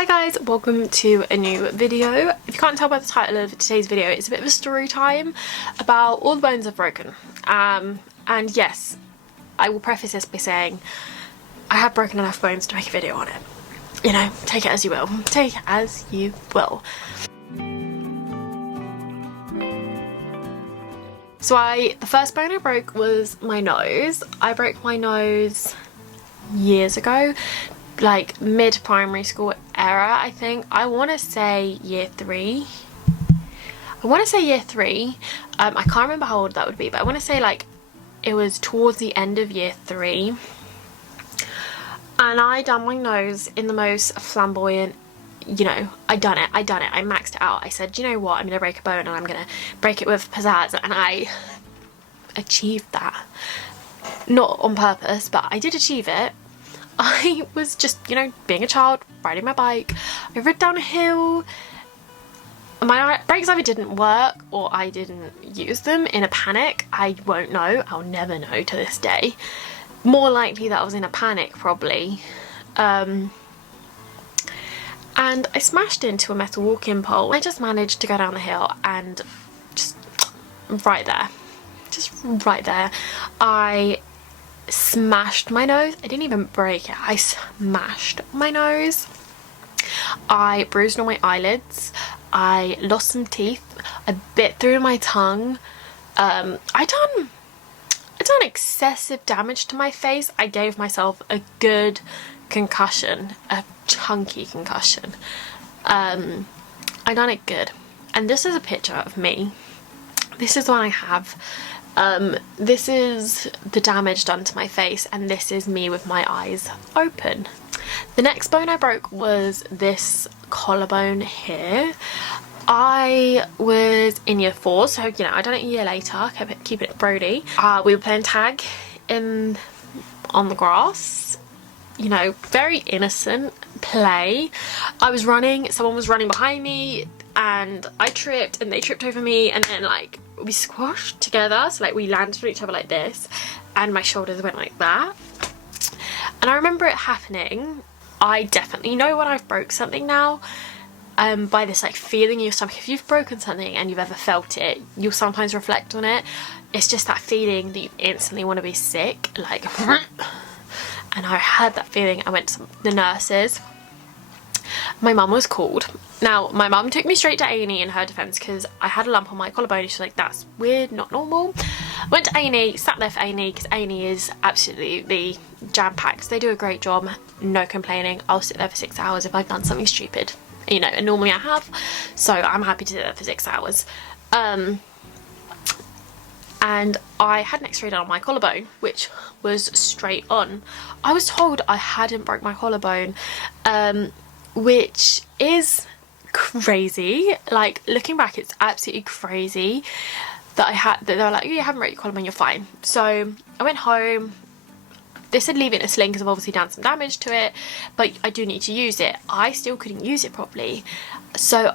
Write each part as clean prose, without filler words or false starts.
Hi guys, welcome to a new video. If you can't tell by the title of today's video, it's a bit of a story time about all the bones I've broken. And yes, I will preface this by saying I have broken enough bones to make a video on it. You know, take it as you will. Take it as you will. So the first bone I broke was my nose. I broke my nose years ago, like mid-primary school era, I think. I want to say year 3. I can't remember how old that would be, but I want to say like it was towards the end of year 3. And I done my nose in the most flamboyant, you know, I done it, I maxed it out. I said, you know what, I'm going to break a bone and I'm going to break it with pizzazz, and I achieved that. Not on purpose, but I did achieve it. I was just, you know, being a child, riding my bike. I rode down a hill. My brakes either didn't work or I didn't use them in a panic. I won't know. I'll never know to this day. More likely that I was in a panic, probably. And I smashed into a metal walking pole. I just managed to go down the hill and just right there, I smashed my nose. I didn't even break it. I smashed my nose. I bruised all my eyelids. I lost some teeth. I bit through my tongue. I done excessive damage to my face. I gave myself a good concussion, a chunky concussion. I done it good. And this is a picture of me. This is one I have. This is the damage done to my face, and this is me with my eyes open. The next bone I broke was this collarbone here. I was in year 4, so you know, I done it a year later, kept keeping it Brody. We were playing tag on the grass, you know, very innocent play. I was running, someone was running behind me, and I tripped and they tripped over me, and then like we squashed together, so like we landed on each other like this, and my shoulders went like that. And I remember it happening. I definitely know when I've broke something now, by this like feeling in your stomach. If you've broken something and you've ever felt it, you'll sometimes reflect on it. It's just that feeling that you instantly want to be sick, like and I had that feeling. I went to the nurses. My mum was called. Now, my mum took me straight to A&E in her defence, because I had a lump on my collarbone. She's like, that's weird, not normal. Went to A&E, sat there for A&E, because A&E is absolutely jam-packed. They do a great job, no complaining. I'll sit there for 6 hours if I've done something stupid, you know, and normally I have. So I'm happy to sit there for 6 hours. And I had an x-ray done on my collarbone, which was straight on. I was told I hadn't broke my collarbone, which is crazy. Like, looking back, it's absolutely crazy that they were like, oh, you haven't broke your collarbone, you're fine. So I went home. They said leave it in a sling because I've obviously done some damage to it, but I do need to use it. I still couldn't use it properly. So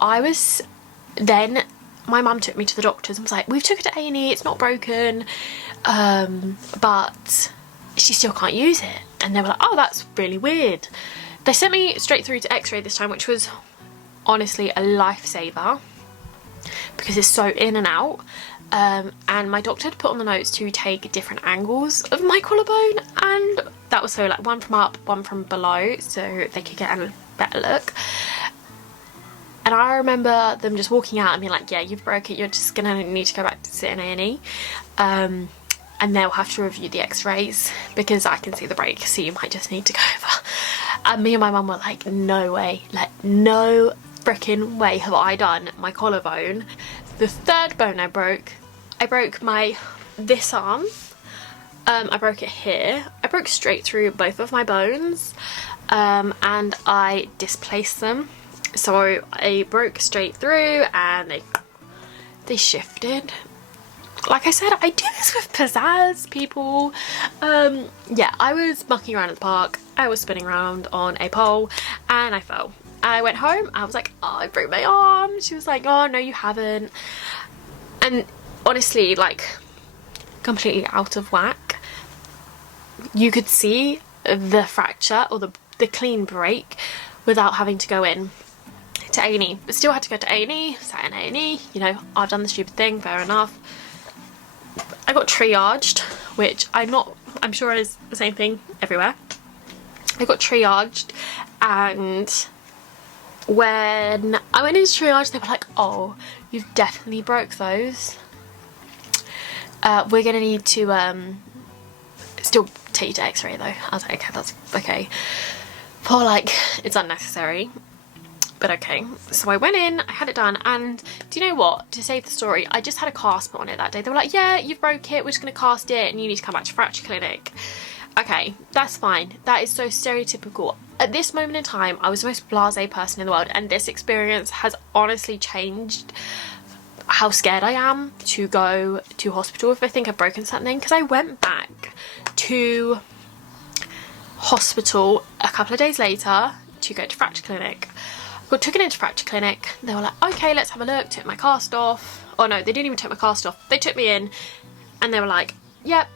then my mum took me to the doctors and was like, we've took it to A&E, it's not broken, but she still can't use it. And they were like, oh, that's really weird. They sent me straight through to x-ray this time, which was honestly a lifesaver because it's so in and out. And my doctor had put on the notes to take different angles of my collarbone, and that was so like one from up, one from below, so they could get a better look. And I remember them just walking out and being like, yeah, you've broke it, you're just gonna need to go back to sit in A&E. And they'll have to review the x-rays because I can see the break, so you might just need to go over. And me and my mum were like, no way, like no frickin' way have I done my collarbone. The third bone I broke this arm. I broke it here. I broke straight through both of my bones, and I displaced them. So I broke straight through and they shifted. Like I said, I do this with pizzazz, people. Yeah, I was mucking around at the park. I was spinning around on a pole and I fell. I went home. I was like, oh, I broke my arm. She was like, oh, no, you haven't. And honestly, like, completely out of whack. You could see the fracture or the clean break without having to go in to A&E. But still had to go to A&E, sat in A&E, you know, I've done the stupid thing, fair enough. I got triaged, which I'm sure is the same thing everywhere. I got triaged, and when I went into triage, they were like, oh, you've definitely broke those. We're gonna need to still take you to x-ray though. I was like, okay, that's okay. For like, it's unnecessary, but okay. So I went in, I had it done, and do you know what, to save the story, I just had a cast put on it that day. They were like, yeah, you've broke it, we're just gonna cast it and you need to come back to fracture clinic. Okay, that's fine. That is so stereotypical. At this moment in time, I was the most blasé person in the world, and this experience has honestly changed how scared I am to go to hospital if I think I've broken something, because I went back to hospital a couple of days later to go to fracture clinic. I took it into fracture clinic. They were like, okay, let's have a look. Took my cast off. Oh no, they didn't even take my cast off. They took me in and they were like, yep,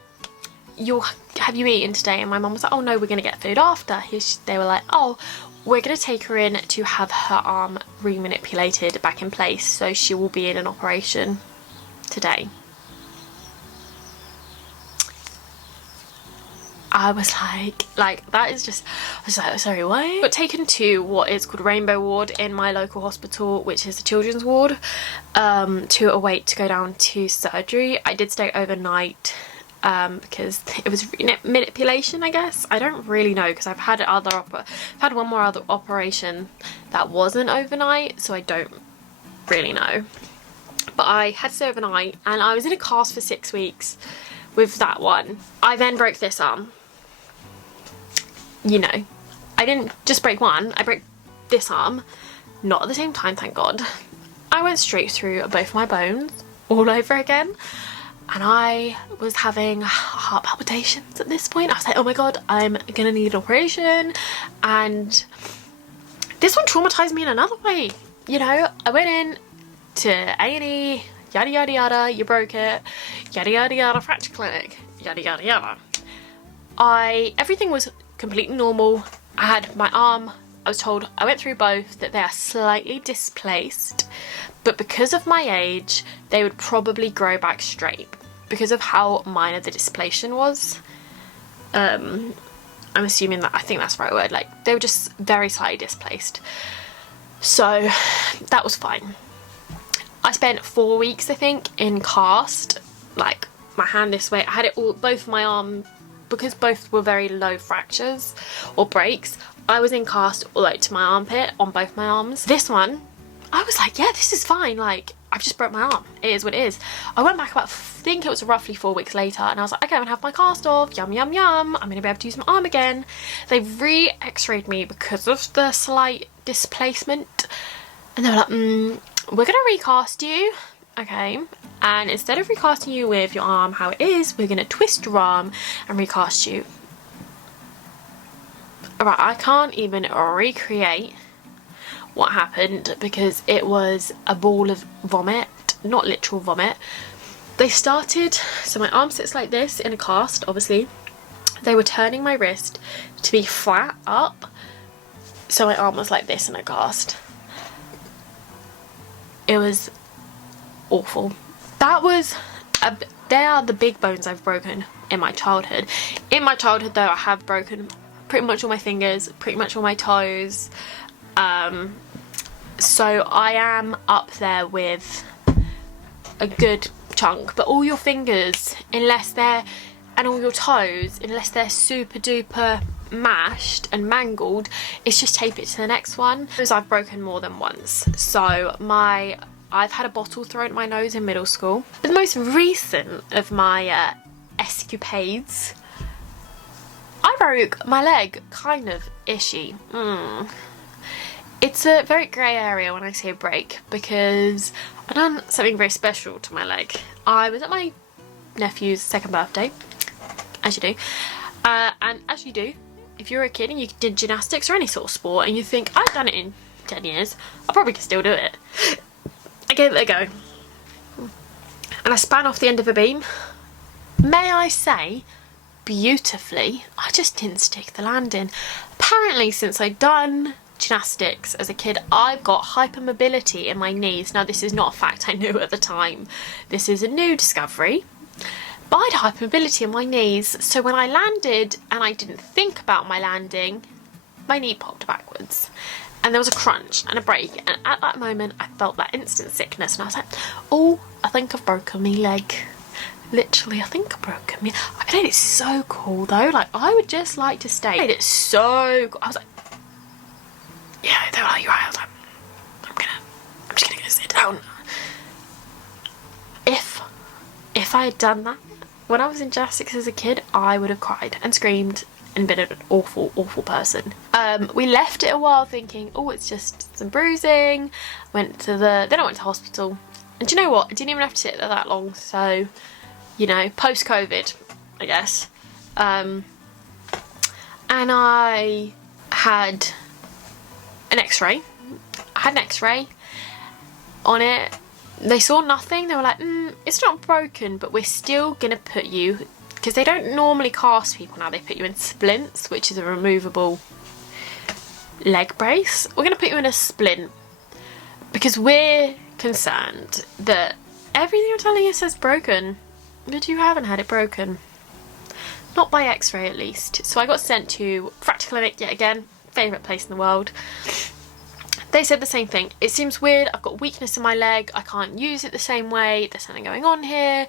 have you eaten today? And my mum was like, oh no, we're gonna get food after. They were like, oh, we're gonna take her in to have her arm remanipulated back in place, so she will be in an operation today. I was like that is just, I was like, sorry, what? Got taken to what is called Rainbow Ward in my local hospital, which is the children's ward, to await to go down to surgery. I did stay overnight because it was manipulation, I guess. I don't really know, because I've had one more other operation that wasn't overnight, so I don't really know. But I had to stay overnight, and I was in a cast for 6 weeks with that one. I then broke this arm. You know, I didn't just break one, I broke this arm. Not at the same time, thank God. I went straight through both my bones all over again, and I was having heart palpitations at this point. I was like, oh my God, I'm gonna need an operation. And this one traumatized me in another way. You know, I went in to A&E, yada yada yada, you broke it, yada yada yada, fracture clinic, yada yada yada. Everything was completely normal. I had my arm, I was told, I went through both, that they are slightly displaced, but because of my age, they would probably grow back straight because of how minor the displacement was. I'm assuming that, I think that's the right word, like they were just very slightly displaced. So that was fine. I spent 4 weeks, I think, in cast, like my hand this way. I had it all, both my arm, because both were very low fractures or breaks, I was in cast all out to my armpit on both my arms. This one, I was like, yeah, this is fine, like I've just broke my arm, it is what it is. I went back about, I think it was roughly 4 weeks later, and I was like, okay, I'm gonna have my cast off, yum yum yum, I'm gonna be able to use my arm again. They re-x-rayed me because of the slight displacement, and they were like, we're gonna recast you, okay, and instead of recasting you with your arm how it is, we're gonna twist your arm and recast you. Alright, I can't even recreate what happened because it was a ball of vomit, not literal vomit. They started, so my arm sits like this in a cast, obviously. They were turning my wrist to be flat up, so my arm was like this in a cast. It was awful. They are the big bones I've broken in my childhood. In my childhood though, I have broken pretty much all my fingers, pretty much all my toes. So I am up there with a good chunk, but all your fingers, unless they're, and all your toes, unless they're super duper mashed and mangled, it's just tape it to the next one. Because I've broken more than once. So I've had a bottle thrown at my nose in middle school. But the most recent of my escapades, I broke my leg, kind of ishy. It's a very grey area when I say break, because I've done something very special to my leg. I was at my nephew's 2nd birthday, as you do, and as you do, if you're a kid and you did gymnastics or any sort of sport and you think, I've done it in 10 years, I probably can still do it. I gave it a go, and I span off the end of a beam. May I say, beautifully. I just didn't stick the landing. Apparently, since I'd done gymnastics as a kid, I've got hypermobility in my knees. Now this is not a fact I knew at the time. This is a new discovery. But I had hypermobility in my knees, so when I landed and I didn't think about my landing, my knee popped backwards. And there was a crunch and a break, and at that moment I felt that instant sickness, and I was like, oh, I think I've broken my leg. Literally, I think I've broken me. I played it so cool though, like I would just like to stay. I played it so cool. I was like, yeah, they were like, you're right. I was like, I'm just gonna go sit down. If I had done that when I was in gymnastics as a kid, I would have cried and screamed and been an awful, awful person. We left it a while thinking, oh, it's just some bruising. Then I went to hospital. And do you know what? I didn't even have to sit there that long. So, you know, post-COVID, I guess. And I had an x-ray. I had an x-ray on it. They saw nothing. They were like, it's not broken, but we're still gonna put you, because they don't normally cast people now, they put you in splints, which is a removable leg brace. We're gonna put you in a splint because we're concerned that everything you're telling us is broken, but you haven't had it broken. Not by x-ray at least. So I got sent to fracture clinic yet again, favourite place in the world. They said the same thing. It seems weird, I've got weakness in my leg, I can't use it the same way, there's something going on here.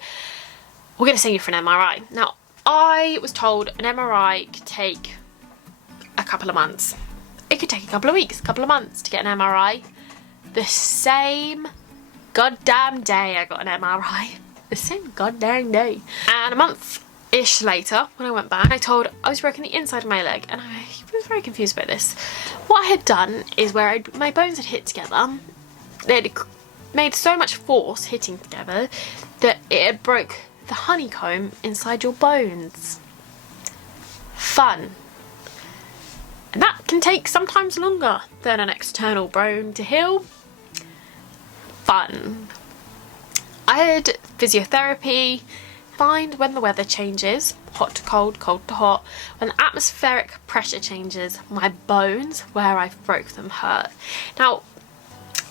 We're going to send you for an MRI. Now, I was told an MRI could take a couple of months. It could take a couple of weeks, a couple of months to get an MRI. The same goddamn day I got an MRI. The same goddamn day. And a month-ish later, when I went back, I was broken the inside of my leg, and I was very confused by this. What I had done is where my bones had hit together, they had made so much force hitting together that it had broke the honeycomb inside your bones. Fun. And that can take sometimes longer than an external bone to heal. Fun. I had physiotherapy. Find when the weather changes, hot to cold, cold to hot, when the atmospheric pressure changes, my bones, where I've broke them, hurt. Now,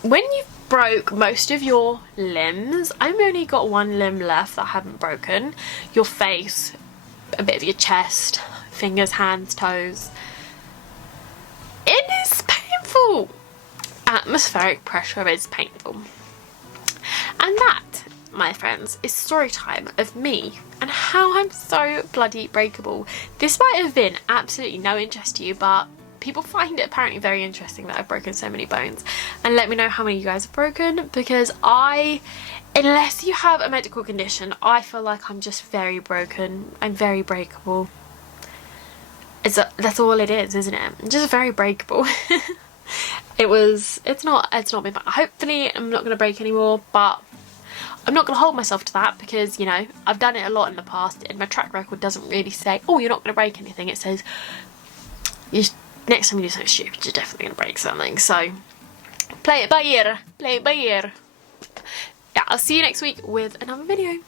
when you've broke most of your limbs, I've only got one limb left that I haven't broken. Your face, a bit of your chest, fingers, hands, toes. It is painful. Atmospheric pressure is painful. And that, my friends, is story time of me and how I'm so bloody breakable. This might have been absolutely no interest to you, but people find it apparently very interesting that I've broken so many bones. And let me know how many you guys have broken, because unless you have a medical condition, I feel like I'm just very broken. I'm very breakable. That's all it is, isn't it? I'm just very breakable. It's not been bad. Hopefully I'm not going to break anymore, but I'm not going to hold myself to that, because, you know, I've done it a lot in the past and my track record doesn't really say, oh, you're not going to break anything. It says, next time you do something stupid, you're definitely going to break something. So, play it by ear. Play it by ear. Yeah, I'll see you next week with another video.